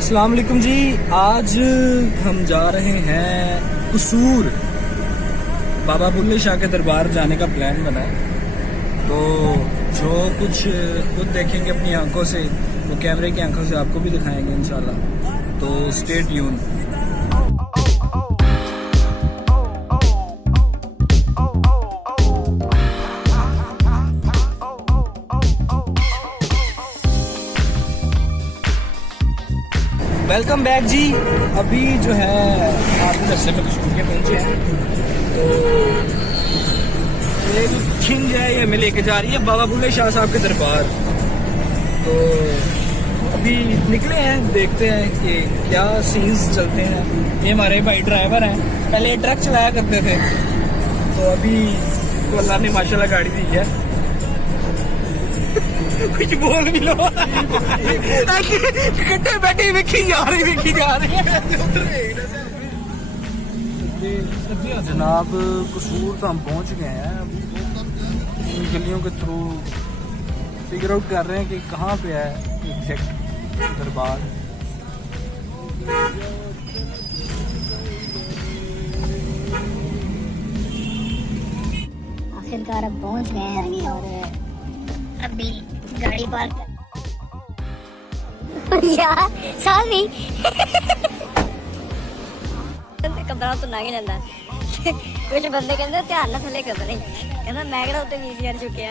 अस्सलाम वालेकुम जी। आज हम जा रहे हैं कसूर। बाबा बुल्ले शाह के दरबार जाने का प्लान बना है, तो जो कुछ खुद देखेंगे अपनी आंखों से वो कैमरे की आंखों से आपको भी दिखाएंगे इंशाल्लाह। तो स्टे ट्यून। वेलकम बैक जी। अभी जो है आधे रस्ते में कसूर के पहुंचे हैं, तो ये खिंज है, ये हमें लेके जा रही है बाबा बुल्ले शाह साहब के दरबार। तो अभी निकले हैं, देखते हैं कि क्या सीन्स चलते हैं। ये हमारे भाई ड्राइवर हैं, पहले ये ट्रक चलाया करते थे, तो अभी तो अल्लाह ने माशाल्लाह गाड़ी दी है। कुछ बोल भी लो। कट्टे बैठे वेखी जा रही जनाब। कसूर तो हम पहुंच गए हैं, इन गलियों के थ्रू फिगर आउट कर रहे हैं कि कहाँ पे है एग्जैक्ट दरबार। आखिरकार अब पहुंच गए हैं और अभी गाड़ी पार्क यार सावी कमरा तो ना ही जाता। कुछ बंदे कहते ध्यान ना थले कमरे कहना मैं किहड़ा उत्ते वीसीआर चुकिया।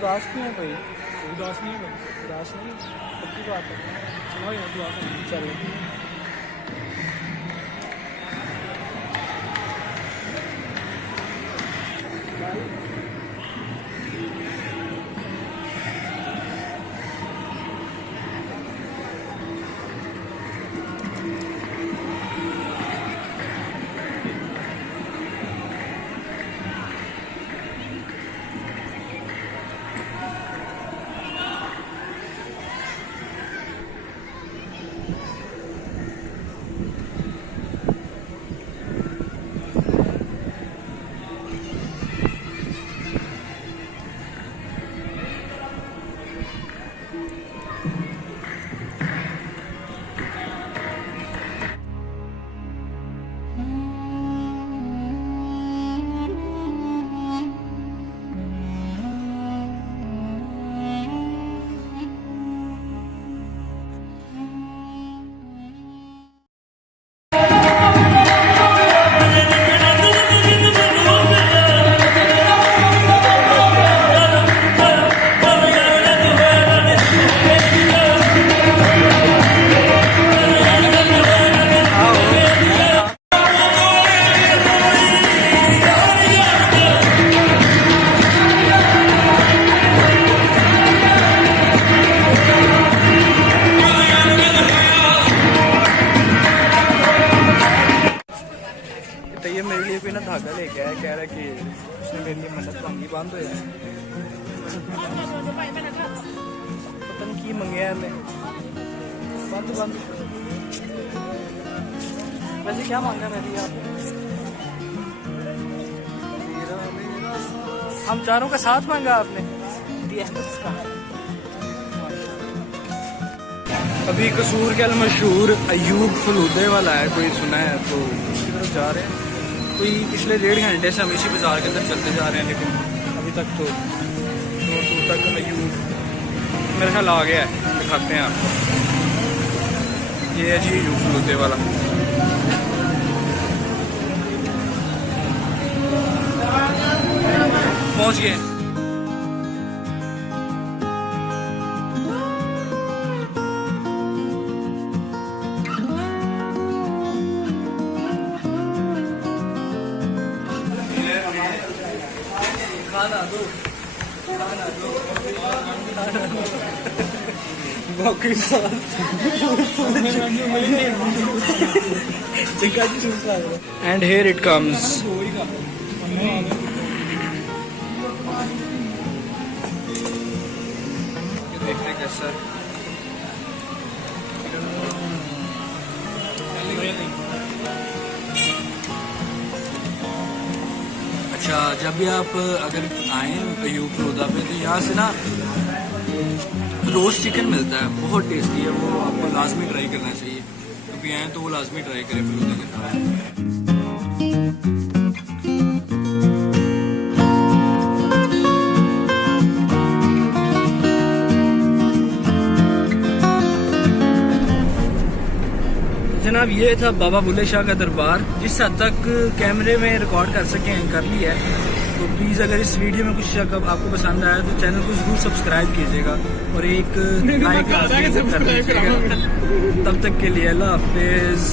उदास क्यों है भाई? उदास नहीं है भाई, उदास नहीं है, पक्की बात है। चलो यार दुआ करें, चलो। भी ना धागा लेके आया, कह रहा कि उसने मेरी मन्नत मांगी बंद हो जाए। पता नहीं की मंगया ने बंद बंद। वैसे क्या मांगा मेरी आप? हम चारों का साथ मांगा आपने। अभी कसूर के मशहूर अयूब फलूदे वाला है, कोई सुना है तो उसकी तरफ जा रहे हैं। कोई पिछले 1.5 घंटे से हम इसी बाजार के अंदर चलते जा रहे हैं, लेकिन अभी तक तो दूर तक अयूब मेरे ख्याल आ गया है। दिखाते हैं आपको, ये है जी अयूब फलूदे वाला। पहुंच गए। खाना दो, खाना दो, बाकी साथ and here it comes. देखते कैसा। अच्छा, जब भी आप अगर आए अयूब फलूदा पे तो यहाँ से ना रोस्ट चिकन मिलता है, बहुत टेस्टी है वो, आपको लाजमी ट्राई करना चाहिए। कभी आए तो वो लाजमी ट्राई करें फलूदा के साथ। जनाब ये था बाबा बुल्ले शाह का दरबार। जिस हद तक कैमरे में रिकॉर्ड कर सके हैं कर लिया है। तो प्लीज़ अगर इस वीडियो में कुछ आपको पसंद आया तो चैनल को जरूर सब्सक्राइब कीजिएगा और एक लाइक कर दीजिएगा। तब तक के लिए अल्लाह हाफिज़।